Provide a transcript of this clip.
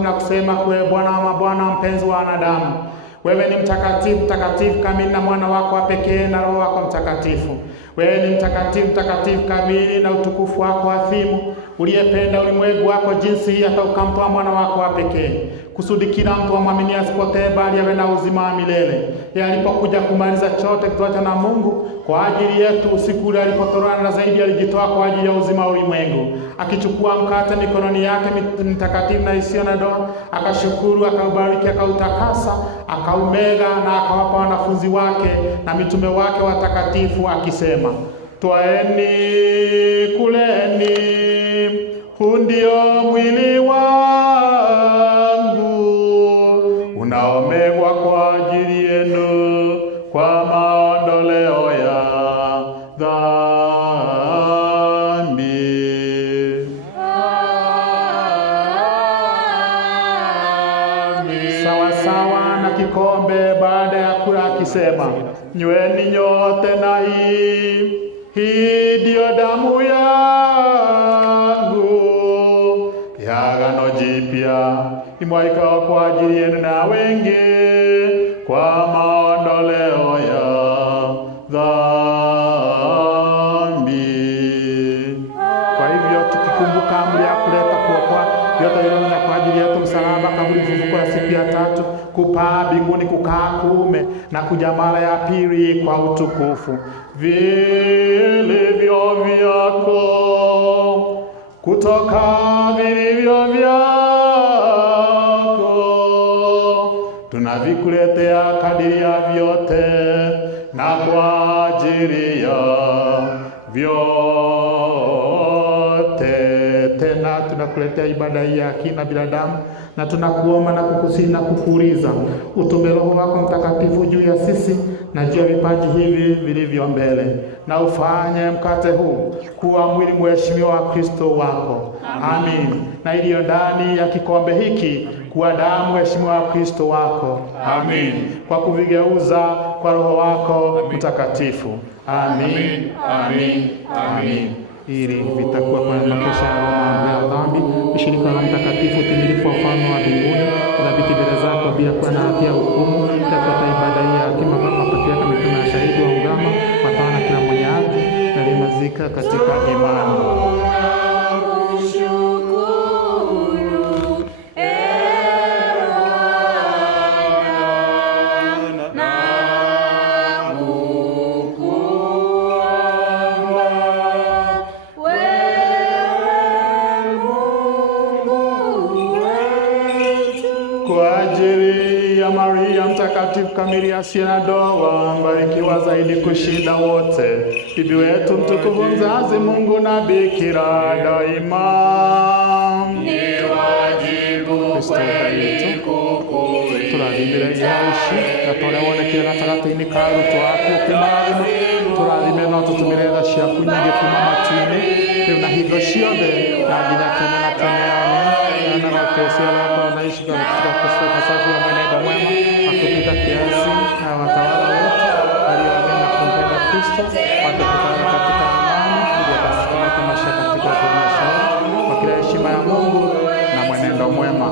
Na kusema kwa Bwana wa mabwana, mpenzi wa wanadamu, wewe ni mtakatifu, mtakatifu kamili, na mwana wako wa pekee na Roho wako Mtakatifu. Wewe ni mtakatifu, mtakatifu kamili, na utukufu wako adhimu, uliyependa ulimwengu wako jinsi hii hata ukamtoa mwana wako wa pekee, kusudi kila mtu amwamini asipotee bali awe na uzima wa milele. Yeye alipokuja kumaliza chote kutoka na Mungu kwa ajili yetu, usiku ule alipotolewa, na zaidi alijitoa kwa ajili ya uzima wa ulimwengu, akichukua mkate mikononi yake mtakatifu na isiyo na doa, akashukuru, akaubariki, akautakasa, akaumega, na akawapa wanafunzi wake na mitume wake watakatifu, akisema, twaeni, kuleni, huu ndio mwili wangu unaomegwa kwa ajili yenu kwa maondoleo ya dhambi. Sawa sawa na kikombe baada ya kula, akisema, nyweni nyote, na hii ndio damu yangu ya agano jipya, imwagikayo kwa ajili yenu na wengi kwa maondoleo ya dhambi. Kwa hivyo tukikumbuka amri ya kuleta kuokoa yote yaliyoenda kwa ajili yetu, msalaba, kaburi, ufufuko na siku ya tatu, kupaa mbinguni, kukaa kuume, na kuja mara ya pili kwa utukufu, vilivyo vyako kutoka vilivyo vyako tunavikuletea kadiri ya vyote na kwa ajili ya vyote. Tena tunakuletea ibada hii ya kina binadamu, na tunakuomba na kukusihi na kukuuliza utume Roho wako Mtakatifu juu ya sisi na juu ya vipaji hivi vilivyo mbele, na ufanye mkate huu kuwa mwili mheshimiwa wa Kristo wako. Amin. Na iliyo ndani ya kikombe hiki kuwa damu mheshimiwa wa Kristo wako. Amin. Kwa kuvigeuza kwa Roho wako Mtakatifu. Amin. Amin. Amin. Ili vitakuwa kwa makesha ya Roma ya dhambi, ushirika wa Mtakatifu, utimilifu wa ufalme wa mbinguni, udhabiti mbele zako bila kuwa na hatia ya hukumu, tutapata ibada hii ya hekima kama patriarka, mitume na shahidi wa ungama, watawa na kila mwenye haki, na limazika katika imani. Kwa ajili ya Maria mtakatifu kamili asiye na doa, mbarikiwa zaidi kushinda wote, bibi wetu mtukufu mzazi Mungu na bikira daima, ni wajibu kwetu kukuishi. Turadhimire ihashi gatorewonekire gatagatĩ-inĩ ka arutwo aku kĩmathimo, tũrathime no tũtũmĩre tha ciaku nyingĩ kuma matu-inĩ rĩu na hingo ciothe na nginya tene na tene. Amen. Na makesia lako na ishi katika kusema safi ya mwenendo mwema, akupita kiasi na watawala wote walioamini na kumpenda Kristo, watakutana katika amani, ili watasimama maisha katika kuonyesha kwa kila heshima ya Mungu na mwenendo mwema.